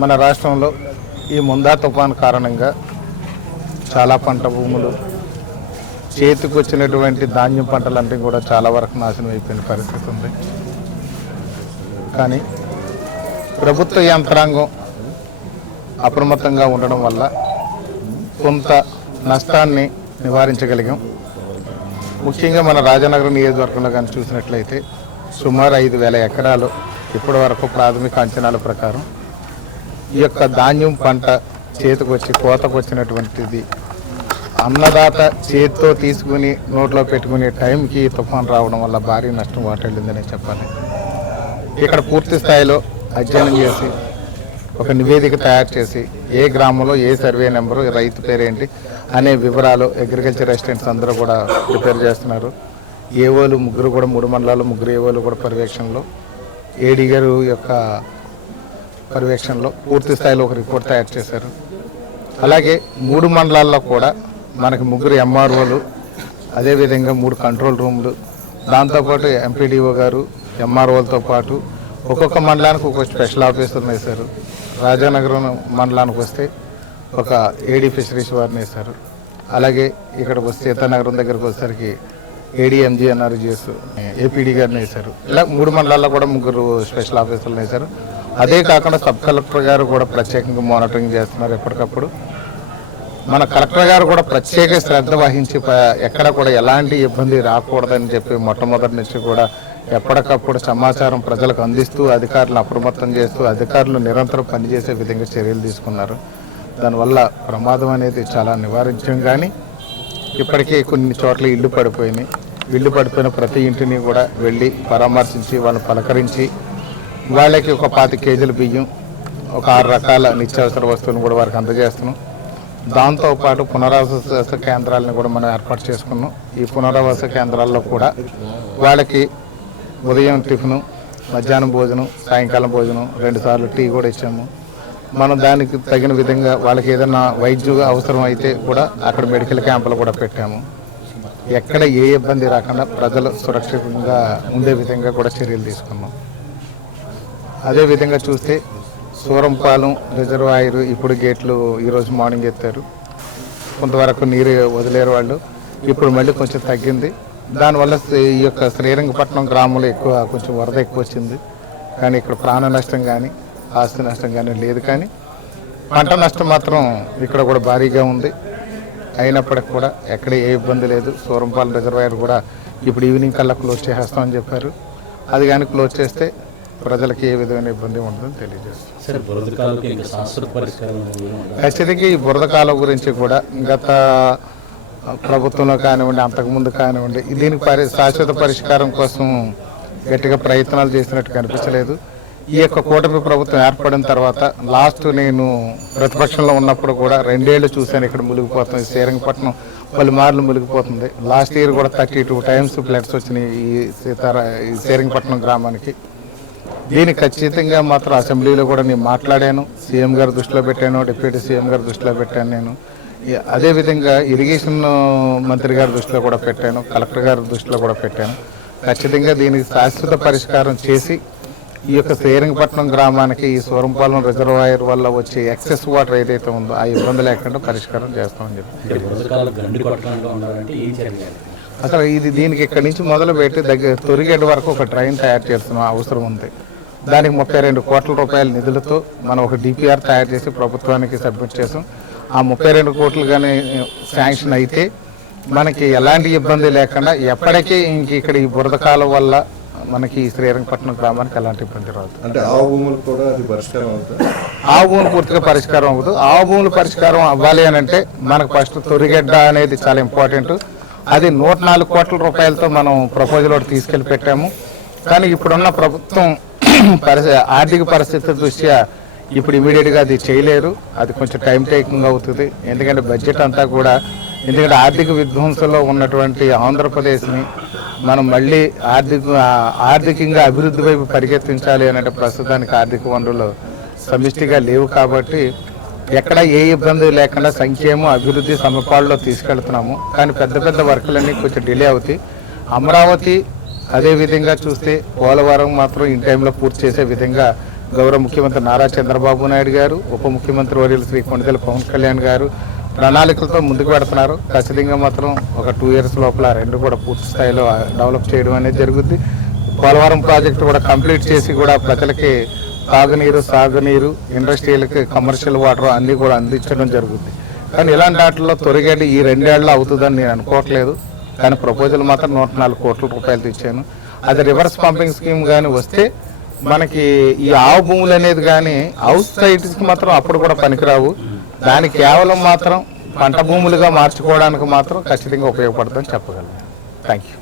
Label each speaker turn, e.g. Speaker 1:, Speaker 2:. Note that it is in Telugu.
Speaker 1: మన రాష్ట్రంలో ఈ ముందా తుఫాన్ కారణంగా చాలా పంట భూములు చేతికి వచ్చినటువంటి ధాన్యం పంటలన్నీ కూడా చాలా వరకు నాశనం అయిపోయిన పరిస్థితి ఉంది. కానీ ప్రభుత్వ యంత్రాంగం అప్రమత్తంగా ఉండడం వల్ల కొంత నష్టాన్ని నివారించగలిగాం. ముఖ్యంగా మన రాజనగరం నియోజకవర్గంలో కానీ చూసినట్లయితే సుమారు ఐదు వేల ఎకరాలు ఇప్పటి వరకు ప్రాథమిక అంచనాల ప్రకారం ఈ యొక్క ధాన్యం పంట చేతికి వచ్చి కోతకు వచ్చినటువంటిది అన్నదాత చేతితో తీసుకుని నోట్లో పెట్టుకునే టైంకి తుఫాన్ రావడం వల్ల భారీ నష్టం వాటిల్లిందని చెప్పాలి. ఇక్కడ పూర్తి స్థాయిలో అధ్యయనం చేసి ఒక నివేదిక తయారు చేసి ఏ గ్రామంలో ఏ సర్వే నెంబరు రైతు పేరేంటి అనే వివరాలు అగ్రికల్చర్ అసిస్టెంట్స్ అందరూ కూడా ప్రిపేర్ చేస్తున్నారు. ఏవోలు ముగ్గురు కూడా మూడు మండలాలు ముగ్గురు ఏవోలు కూడా పర్యవేక్షణలో. ఏడిగారు యొక్క పర్యవేక్షణలో పూర్తి స్థాయిలో ఒక రిపోర్ట్ తయారు చేశారు. అలాగే మూడు మండలాల్లో కూడా మనకి ముగ్గురు ఎంఆర్ఓలు అదేవిధంగా మూడు కంట్రోల్ రూమ్లు దాంతోపాటు ఎంపీడీఓ గారు ఎంఆర్ఓలతో పాటు ఒక్కొక్క మండలానికి ఒక్కొక్క స్పెషల్ ఆఫీసర్ని వేశారు. రాజానగరం మండలానికి వస్తే ఒక ఏడీ ఫిషరీస్ వారిని వేశారు. అలాగే ఇక్కడికి వస్తే సీతానగరం దగ్గరకు వచ్చేసరికి ఏడీఎంజీ ఎన్ఆర్జీఎస్ ఏపీడీ గారిని వేశారు. ఇలా మూడు మండలాల్లో కూడా ముగ్గురు స్పెషల్ ఆఫీసర్లు వేశారు. అదే కాకుండా సబ్ కలెక్టర్ గారు కూడా ప్రత్యేకంగా మానిటరింగ్ చేస్తున్నారు ఎప్పటికప్పుడు. మన కలెక్టర్ గారు కూడా ప్రత్యేక శ్రద్ధ వహించి ఎక్కడ కూడా ఎలాంటి ఇబ్బంది రాకూడదని చెప్పి మొట్టమొదటి నుంచి కూడా ఎప్పటికప్పుడు సమాచారం ప్రజలకు అందిస్తూ అధికారులను అప్రమత్తం చేస్తూ అధికారులు నిరంతరం పనిచేసే విధంగా చర్యలు తీసుకున్నారు. దానివల్ల ప్రమాదం అనేది చాలా నివారించాం కానీ ఇప్పటికే కొన్ని చోట్ల ఇల్లు పడిపోయినాయి. ఇల్లు పడిపోయిన ప్రతి ఇంటిని కూడా వెళ్ళి పరామర్శించి వాళ్ళని పలకరించి వాళ్ళకి ఒక పాతి కేజీల బియ్యం ఒక ఆరు రకాల నిత్యావసర వస్తువులను కూడా వారికి అందజేస్తున్నాం. దాంతోపాటు పునరావాస కేంద్రాలను కూడా మనం ఏర్పాటు చేసుకున్నాం. ఈ పునరావాస కేంద్రాల్లో కూడా వాళ్ళకి ఉదయం టిఫిను మధ్యాహ్నం భోజనం సాయంకాలం భోజనం రెండుసార్లు టీ కూడా ఇచ్చాము. మనం దానికి తగిన విధంగా వాళ్ళకి ఏదైనా వైద్య అవసరం అయితే కూడా అక్కడ మెడికల్ క్యాంపులు కూడా పెట్టాము. ఎక్కడ ఏ ఇబ్బంది రాకుండా ప్రజలు సురక్షితంగా ఉండే విధంగా కూడా చర్యలు తీసుకున్నాం. అదే విధంగా చూస్తే సూరంపాలెం రిజర్వాయర్ ఇప్పుడు గేట్లు ఈరోజు మార్నింగ్ ఎత్తారు. కొంతవరకు నీరు వదిలేరు వాళ్ళు. ఇప్పుడు మళ్ళీ కొంచెం తగ్గింది. దానివల్ల ఈ యొక్క శ్రీరంగపట్నం గ్రామంలో ఎక్కువ కొంచెం వరద ఎక్కువ వచ్చింది. కానీ ఇక్కడ ప్రాణ నష్టం కానీ ఆస్తి నష్టం కానీ లేదు. కానీ పంట నష్టం మాత్రం ఇక్కడ కూడా భారీగా ఉంది. అయినప్పటికి కూడా ఎక్కడ ఏ ఇబ్బంది లేదు. సూరంపాలెం రిజర్వాయర్ కూడా ఇప్పుడు ఈవినింగ్ కల్లా క్లోజ్ చేసేస్తామని చెప్పారు. అది కానీ క్లోజ్ చేస్తే ప్రజలకి ఏ విధమైన ఇబ్బంది ఉండదని తెలియజేస్తాం. ఖచ్చితంగా ఈ బురద కాలం గురించి కూడా గత ప్రభుత్వంలో కానివ్వండి అంతకుముందు కానివ్వండి దీనికి పరి శాశ్వత పరిష్కారం కోసం గట్టిగా ప్రయత్నాలు చేసినట్టు కనిపించలేదు. ఈ యొక్క కూటమి ప్రభుత్వం ఏర్పడిన తర్వాత లాస్ట్ నేను ప్రతిపక్షంలో ఉన్నప్పుడు కూడా రెండేళ్ళు చూశాను ఇక్కడ మునిగిపోతుంది శ్రీరంగపట్నం పలుమార్లు మునిగిపోతుంది. లాస్ట్ ఇయర్ కూడా థర్టీ టూ టైమ్స్ ఫ్లడ్స్ వచ్చినాయి ఈ సీతారా ఈ శ్రీరంగపట్నం గ్రామానికి. దీనికి ఖచ్చితంగా మాత్రం అసెంబ్లీలో కూడా నేను మాట్లాడాను. సీఎం గారి దృష్టిలో పెట్టాను డిప్యూటీ సీఎం గారి దృష్టిలో పెట్టాను నేను. అదేవిధంగా ఇరిగేషన్ మంత్రి గారి దృష్టిలో కూడా పెట్టాను కలెక్టర్ గారి దృష్టిలో కూడా పెట్టాను. ఖచ్చితంగా దీనికి శాశ్వత పరిష్కారం చేసి ఈ యొక్క శ్రీరంగపట్నం గ్రామానికి ఈ సూరంపాలెం రిజర్వాయర్ వల్ల వచ్చే ఎక్సెస్ వాటర్ ఏదైతే ఉందో ఆ ఇబ్బంది లేకుండా పరిష్కారం చేస్తామని చెప్పి. అసలు ఇది దీనికి ఇక్కడి నుంచి మొదలు పెట్టి దగ్గర తొరిగేటి వరకు ఒక ట్రైన్ తయారు చేస్తున్నాం అవసరం ఉంది. దానికి ముప్పై రెండు కోట్ల రూపాయల నిధులతో మనం ఒక డిపిఆర్ తయారు చేసి ప్రభుత్వానికి సబ్మిట్ చేసాం. ఆ ముప్పై రెండు కోట్లు కానీ శాంక్షన్ అయితే మనకి ఎలాంటి ఇబ్బంది లేకుండా ఎప్పటికీ ఇంక ఇక్కడ ఈ బురద కాలం వల్ల మనకి ఈ శ్రీరంగపట్నం గ్రామానికి ఎలాంటి ఇబ్బంది రాదు.
Speaker 2: అంటే ఆ భూములు కూడా అది పరిష్కారం అవుతుంది
Speaker 1: ఆ భూములు పూర్తిగా పరిష్కారం అవ్వదు. ఆ భూములు పరిష్కారం అవ్వాలి అని అంటే మనకు ఫస్ట్ తొరిగడ్డ అనేది చాలా ఇంపార్టెంట్. అది నూట నాలుగు కోట్ల రూపాయలతో మనం ప్రపోజల్ ఒకటి తీసుకెళ్ళి పెట్టాము. కానీ ఇప్పుడున్న ప్రభుత్వం ఆర్థిక పరిస్థితి దృష్ట్యా ఇప్పుడు ఇమీడియట్గా అది చేయలేరు. అది కొంచెం టైం టేకింగ్ అవుతుంది. ఎందుకంటే బడ్జెట్ అంతా కూడా ఎందుకంటే ఆర్థిక విధ్వంసంలో ఉన్నటువంటి ఆంధ్రప్రదేశ్ని మనం మళ్ళీ ఆర్థిక ఆర్థికంగా అభివృద్ధి వైపు పరిగెత్తించాలి అని అంటే ప్రస్తుతానికి ఆర్థిక వనరులు సమిష్టిగా లేవు కాబట్టి ఎక్కడ ఏ ఇబ్బంది లేకుండా సంక్షేమం అభివృద్ధి సమపాల్లో తీసుకెళ్తున్నాము. కానీ పెద్ద పెద్ద వర్కులన్నీ కొంచెం డిలే అవుతాయి. అమరావతి అదేవిధంగా చూస్తే పోలవరం మాత్రం ఇన్ టైంలో పూర్తి చేసే విధంగా గౌరవ ముఖ్యమంత్రి నారా చంద్రబాబు నాయుడు గారు ఉప ముఖ్యమంత్రి వర్యులు శ్రీ కొండదల పవన్ కళ్యాణ్ గారు ప్రణాళికలతో ముందుకు పెడుతున్నారు ఖచ్చితంగా మాత్రం ఒక టూ ఇయర్స్ లోపల రెండు కూడా పూర్తి స్థాయిలో డెవలప్ చేయడం అనేది జరుగుద్ది. పోలవరం ప్రాజెక్టు కూడా కంప్లీట్ చేసి కూడా ప్రజలకి తాగునీరు సాగునీరు ఇండస్ట్రీలకి కమర్షియల్ వాటర్ అన్నీ కూడా అందించడం జరుగుద్ది. కానీ ఇలాంటి వాటిల్లో తొరిగేటి ఈ రెండేళ్ళు అవుతుందని నేను అనుకోవట్లేదు. కానీ ప్రపోజల్ మాత్రం నూట నాలుగు కోట్ల రూపాయలు తెచ్చాను. అది రివర్స్ పంపింగ్ స్కీమ్ కానీ వస్తే మనకి ఈ ఆవు భూములు అనేది కానీ హౌస్ సైట్స్కి మాత్రం అప్పుడు కూడా పనికిరావు. దానికి కేవలం మాత్రం పంట భూములుగా మార్చుకోవడానికి మాత్రం ఖచ్చితంగా ఉపయోగపడుతుందని చెప్పగలను. Thank you